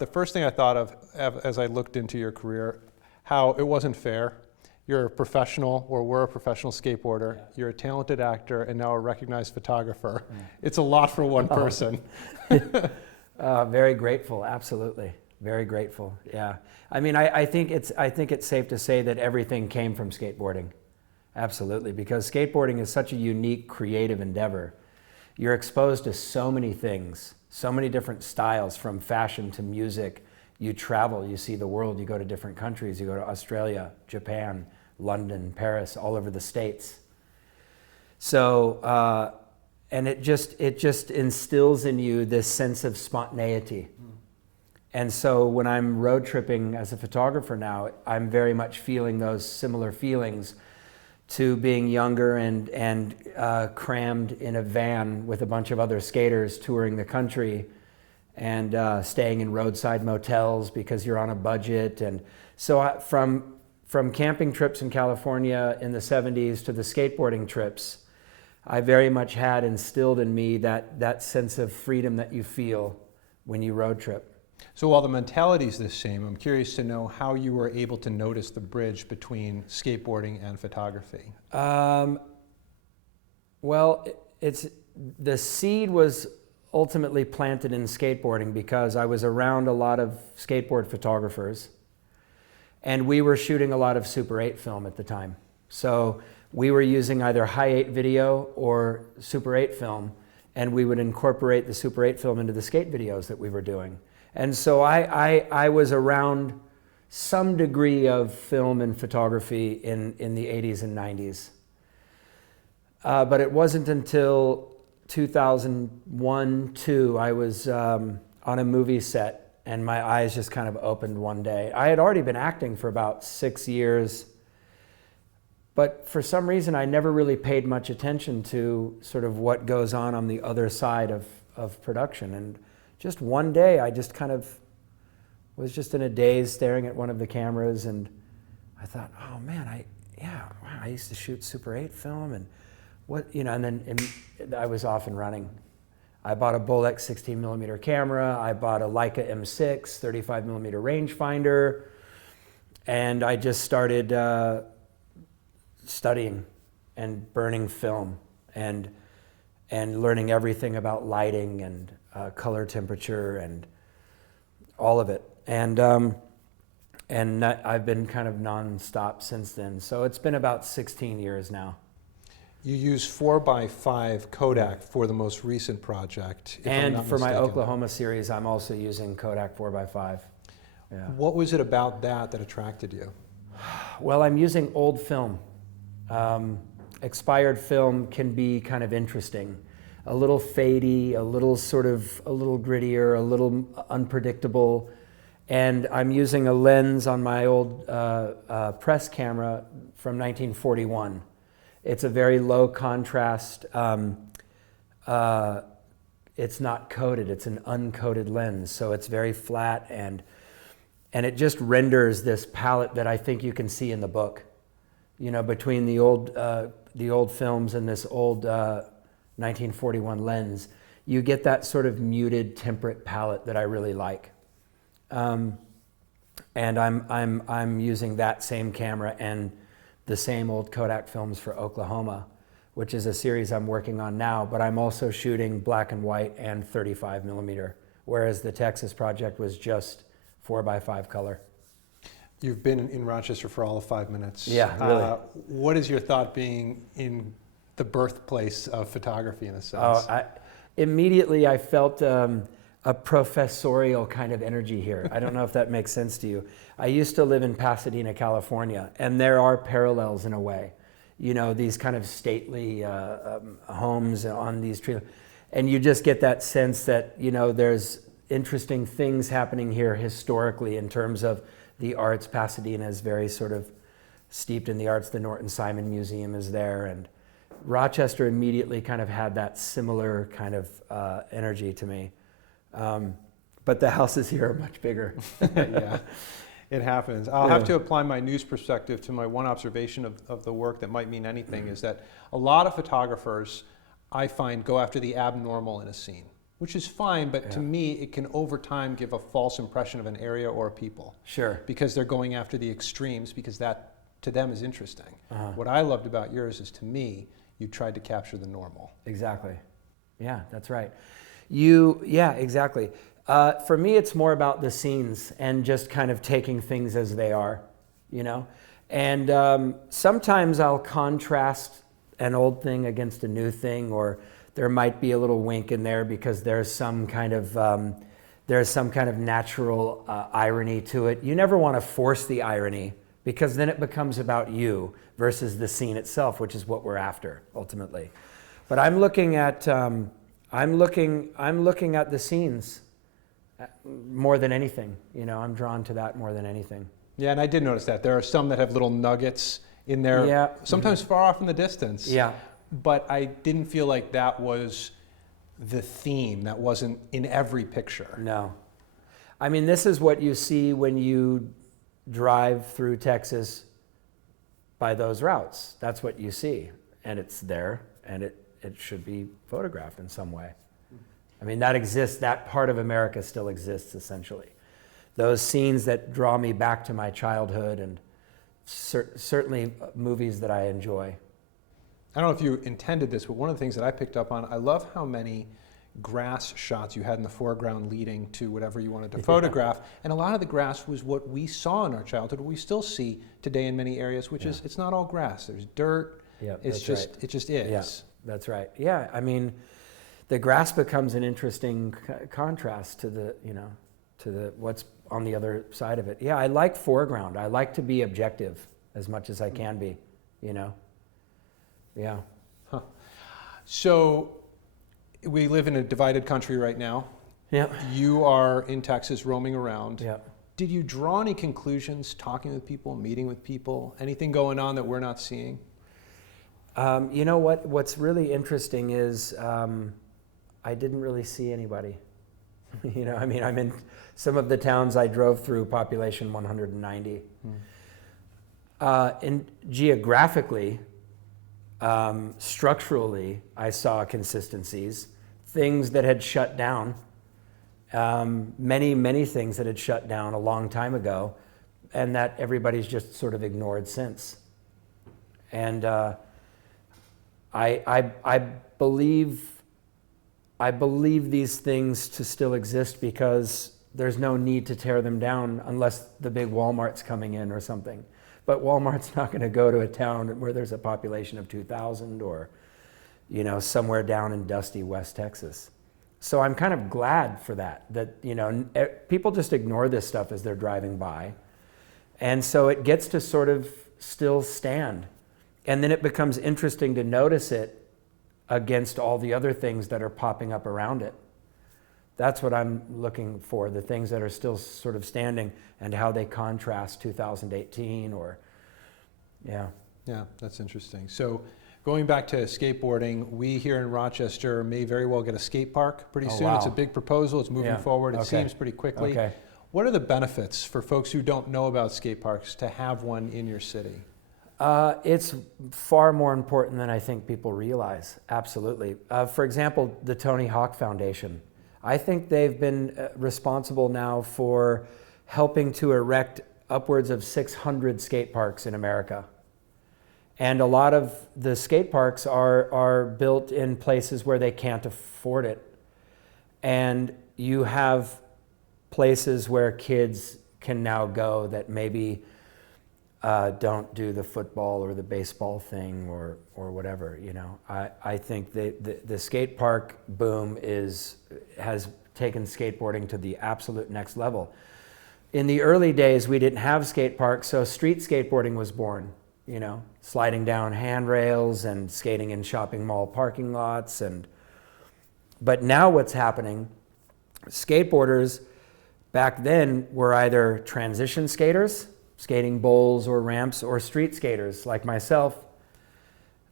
the first thing I thought of as I looked into your career, how it wasn't fair. You're a professional, or were a professional skateboarder. Yeah. You're a talented actor, and now a recognized photographer. Mm. It's a lot for one person. Very grateful, absolutely. Very grateful, yeah. I mean, I think it's safe to say that everything came from skateboarding. Absolutely, because skateboarding is such a unique, creative endeavor. You're exposed to so many things, so many different styles, from fashion to music. You travel, you see the world, you go to different countries, you go to Australia, Japan, London, Paris, all over the States. So, and it just instills in you this sense of spontaneity. And so when I'm road tripping as a photographer now, I'm very much feeling those similar feelings to being younger and crammed in a van with a bunch of other skaters touring the country and staying in roadside motels because you're on a budget. And so from camping trips in California in the 70s to the skateboarding trips, I very much had instilled in me that sense of freedom that you feel when you road trip. So while the mentality is the same, I'm curious to know how you were able to notice the bridge between skateboarding and photography. Well, the seed was ultimately planted in skateboarding because I was around a lot of skateboard photographers, and we were shooting a lot of Super 8 film at the time. So we were using either high 8 video or Super 8 film, and we would incorporate the Super 8 film into the skate videos that we were doing. And so I was around some degree of film and photography in the 80s and 90s. But it wasn't until 2001, 2, I was on a movie set, and my eyes just kind of opened one day. I had already been acting for about 6 years, but for some reason I never really paid much attention to sort of what goes on the other side of production. And just one day I just kind of was just in a daze staring at one of the cameras, and I thought, oh man, I used to shoot Super 8 film, and and then I was off and running. I bought a Bolex 16mm camera, I bought a Leica M6 35mm rangefinder, and I just started studying and burning film and learning everything about lighting and color temperature and all of it. And I've been kind of non-stop since then. So it's been about 16 years now. You use 4x5 Kodak for the most recent project, if I'm not for my mistaken. Oklahoma series, I'm also using Kodak 4x5. Yeah. What was it about that attracted you? Well, I'm using old film. Expired film can be kind of interesting. A little fadey, a little grittier, a little unpredictable. And I'm using a lens on my old press camera from 1941. It's a very low contrast. It's not coated, it's an uncoated lens. So it's very flat, and it just renders this palette that I think you can see in the book. You know, between the old films and this old 1941 lens, you get that sort of muted, temperate palette that I really like. And I'm using that same camera and the same old Kodak films for Oklahoma, which is a series I'm working on now, but I'm also shooting black and white and 35mm, whereas the Texas project was just 4x5 color. You've been in Rochester for all of 5 minutes. Yeah, really. What is your thought being in the birthplace of photography, in a sense? Oh, immediately I felt a professorial kind of energy here. I don't know if that makes sense to you. I used to live in Pasadena, California, and there are parallels in a way. You know, these kind of stately homes on these trees. And you just get that sense that, you know, there's interesting things happening here historically in terms of the arts. Pasadena is very sort of steeped in the arts. The Norton Simon Museum is there, and Rochester immediately kind of had that similar kind of energy to me. But the houses here are much bigger. Yeah, it happens. I'll have to apply my news perspective to my one observation of the work that might mean anything, is that a lot of photographers, I find, go after the abnormal in a scene. which is fine, but to me, it can over time give a false impression of an area or a people. Sure. Because they're going after the extremes, because that to them is interesting. Uh-huh. What I loved about yours is, to me, you tried to capture the normal. Exactly. Yeah, that's right. Yeah, exactly. For me, it's more about the scenes and just kind of taking things as they are, you know? And sometimes I'll contrast an old thing against a new thing, or there might be a little wink in there because there's some kind of natural irony to it. You never want to force the irony, because then it becomes about you versus the scene itself, which is what we're after ultimately. But I'm looking at the scenes more than anything. You know, I'm drawn to that more than anything. Yeah, and I did notice that there are some that have little nuggets in there, Yeah. sometimes far off in the distance. Yeah. But I didn't feel like that was the theme. That wasn't in every picture. No. I mean, this is what you see when you drive through Texas by those routes. That's what you see. And it's there, and it should be photographed in some way. I mean, that exists. That part of America still exists, essentially. Those scenes that draw me back to my childhood, and certainly movies that I enjoy. I don't know if you intended this, but one of the things that I picked up on, I love how many grass shots you had in the foreground leading to whatever you wanted to photograph. And a lot of the grass was what we saw in our childhood, what we still see today in many areas, which is, it's not all grass. There's dirt. Yeah, it just is. Yeah, that's right. Yeah, I mean, the grass becomes an interesting contrast to the what's on the other side of it. Yeah, I like foreground. I like to be objective as much as I can be, you know. Yeah. Huh. So we live in a divided country right now. Yeah. You are in Texas roaming around. Yeah. Did you draw any conclusions, talking with people, meeting with people, anything going on that we're not seeing? You know what's really interesting is I didn't really see anybody. You know, I mean, I'm in some of the towns I drove through, population 190. And geographically, structurally, I saw consistencies, things that had shut down, many things that had shut down a long time ago, and that everybody's just sort of ignored since. And I believe these things to still exist because there's no need to tear them down unless the big Walmart's coming in or something. But Walmart's not going to go to a town where there's a population of 2,000 or, you know, somewhere down in dusty West Texas. So I'm kind of glad for that, you know, people just ignore this stuff as they're driving by. And so it gets to sort of still stand. And then it becomes interesting to notice it against all the other things that are popping up around it. That's what I'm looking for, the things that are still sort of standing and how they contrast 2018 or, yeah. Yeah, that's interesting. So going back to skateboarding, we here in Rochester may very well get a skate park pretty soon. Wow. It's a big proposal. It's moving forward. It seems pretty quickly. Okay. What are the benefits for folks who don't know about skate parks to have one in your city? It's far more important than I think people realize, absolutely. For example, the Tony Hawk Foundation. I think they've been responsible now for helping to erect upwards of 600 skate parks in America. And a lot of the skate parks are built in places where they can't afford it. And you have places where kids can now go that maybe don't do the football or the baseball thing or whatever, you know. I think the skate park boom has taken skateboarding to the absolute next level. In the early days, we didn't have skate parks, so street skateboarding was born, you know, sliding down handrails and skating in shopping mall parking lots. But now what's happening, skateboarders back then were either transition skaters, skating bowls or ramps, or street skaters like myself.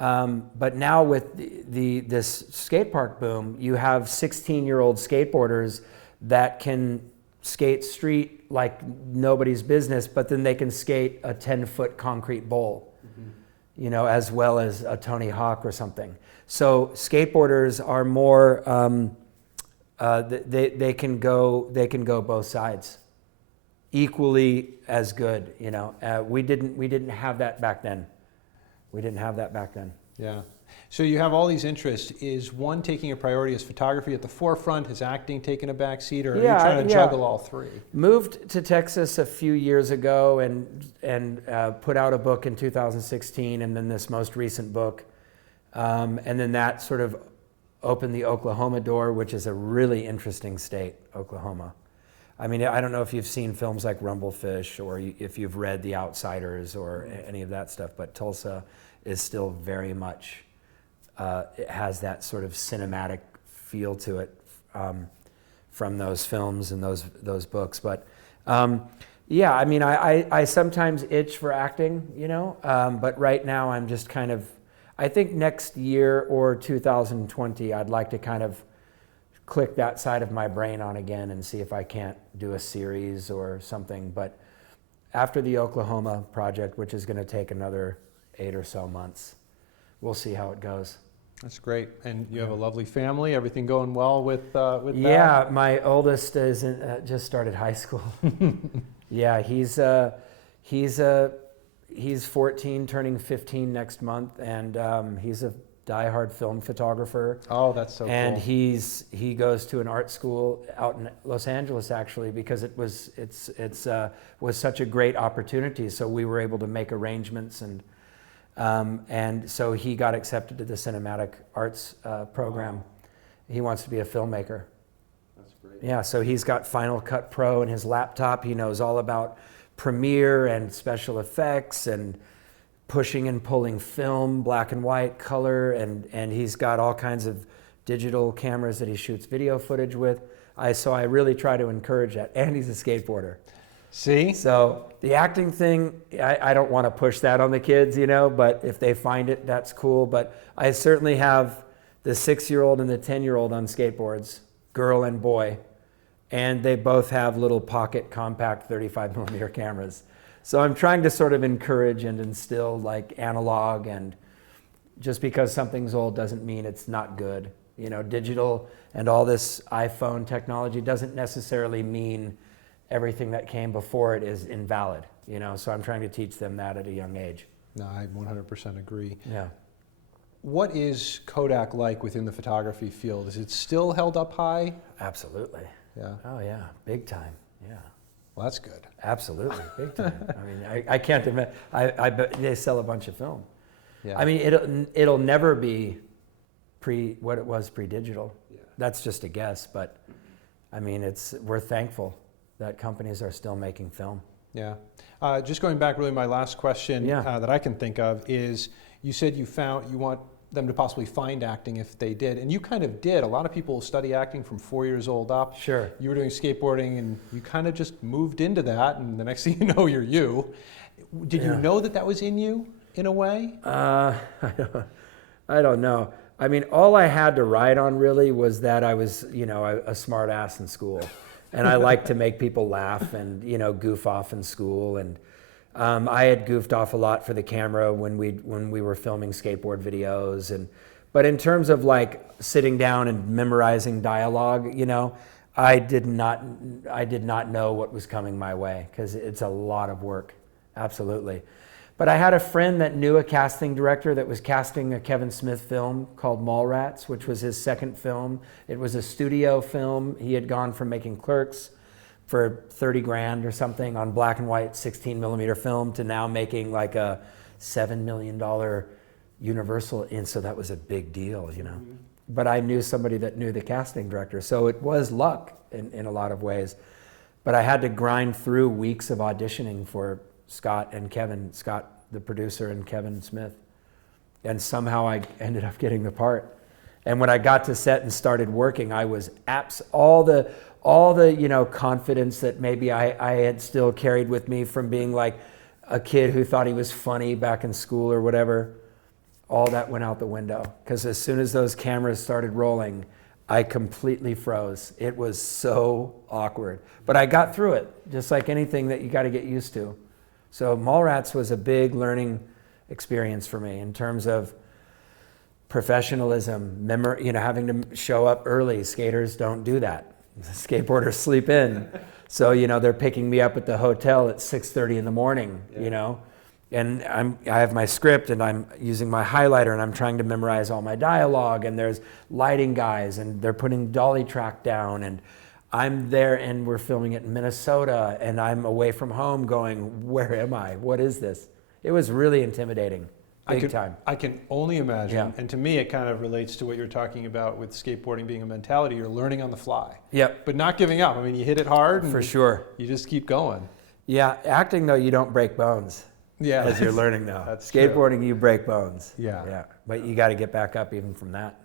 But now with this skate park boom, you have 16-year-old skateboarders that can skate street like nobody's business, but then they can skate a 10-foot concrete bowl, you know, as well as a Tony Hawk or something. So skateboarders are more They can go both sides, equally as good. You know, we didn't have that back then. Yeah. So you have all these interests. Is one taking a priority? Is photography at the forefront? Has acting taken a back seat? Or are you trying to juggle all three? Moved to Texas a few years ago and put out a book in 2016, and then this most recent book. And then that sort of opened the Oklahoma door, which is a really interesting state, Oklahoma. I mean, I don't know if you've seen films like Rumblefish or if you've read The Outsiders or any of that stuff, but Tulsa is still very much, it has that sort of cinematic feel to it from those films and those books. But yeah, I mean, I sometimes itch for acting, you know, but right now I'm just kind of, I think next year or 2020, I'd like to kind of click that side of my brain on again and see if I can't do a series or something. But after the Oklahoma project, which is going to take another 8 or so months, we'll see how it goes. That's great. And you have a lovely family. Everything going well with that? Yeah, my oldest is just started high school. Yeah, he's 14, turning 15 next month, and he's a diehard film photographer. Oh, that's so and cool. he goes to an art school out in Los Angeles, actually, because it was such a great opportunity. So we were able to make arrangements, and so he got accepted to the cinematic arts program. He wants to be a filmmaker. That's great. Yeah, so he's got Final Cut Pro in his laptop. He knows all about Premiere and special effects and pushing and pulling film, black and white, color, and he's got all kinds of digital cameras that he shoots video footage with. So I really try to encourage that. And he's a skateboarder. See? So the acting thing, I don't want to push that on the kids, you know, but if they find it, that's cool. But I certainly have the 6-year-old and the 10-year-old on skateboards, girl and boy. And they both have little pocket compact 35 millimeter cameras. So I'm trying to sort of encourage and instill like analog, and just because something's old doesn't mean it's not good. You know, digital and all this iPhone technology doesn't necessarily mean everything that came before it is invalid, you know, so I'm trying to teach them that at a young age. No, I 100% agree. Yeah. What is Kodak like within the photography field? Is it still held up high? Absolutely. Yeah. Oh yeah, big time. Yeah. Well, that's good. Absolutely, big time. I mean, I can't admit, I bet they sell a bunch of film. Yeah. I mean, it'll never be what it was pre-digital. Yeah. That's just a guess, but I mean, we're thankful that companies are still making film. Yeah. Just going back, really, my last question that I can think of is, you said you want them to possibly find acting if they did, and you kind of did. A lot of people study acting from 4 years old up. Sure. You were doing skateboarding, and you kind of just moved into that, and the next thing you know, you're you. Did you know that was in you, in a way? I don't know. I mean, all I had to ride on really was that I was, you know, a smart ass in school. And I like to make people laugh and, you know, goof off in school. And I had goofed off a lot for the camera when we were filming skateboard videos. But in terms of like sitting down and memorizing dialogue, you know, I did not know what was coming my way, because it's a lot of work. Absolutely. But I had a friend that knew a casting director that was casting a Kevin Smith film called Mallrats, which was his second film. It was a studio film. He had gone from making Clerks for 30 grand or something on black and white 16 millimeter film to now making like a $7 million Universal. And so that was a big deal, you know. Mm-hmm. But I knew somebody that knew the casting director. So it was luck in a lot of ways. But I had to grind through weeks of auditioning for Scott, the producer, and Kevin Smith. And somehow I ended up getting the part. And when I got to set and started working, I was all the you know, confidence that maybe I had still carried with me from being like a kid who thought he was funny back in school or whatever, all that went out the window. Because as soon as those cameras started rolling, I completely froze. It was so awkward. But I got through it, just like anything that you got to get used to. So Mallrats was a big learning experience for me in terms of professionalism, having to show up early. Skaters don't do that. Skateboarders sleep in. So, they're picking me up at the hotel at 6:30 in the morning, and I have my script and I'm using my highlighter and I'm trying to memorize all my dialogue, and there's lighting guys and they're putting dolly track down, and I'm there and we're filming it in Minnesota and I'm away from home going, where am I? What is this? It was really intimidating. Big time. I can only imagine. Yeah. And to me, it kind of relates to what you're talking about with skateboarding being a mentality. You're learning on the fly. Yep. But not giving up. I mean, you hit it hard. And For sure. You just keep going. Yeah. Acting, though, you don't break bones. Yeah. As you're learning, though. That's Skateboarding, you break bones. Yeah. Yeah. But you got to get back up even from that.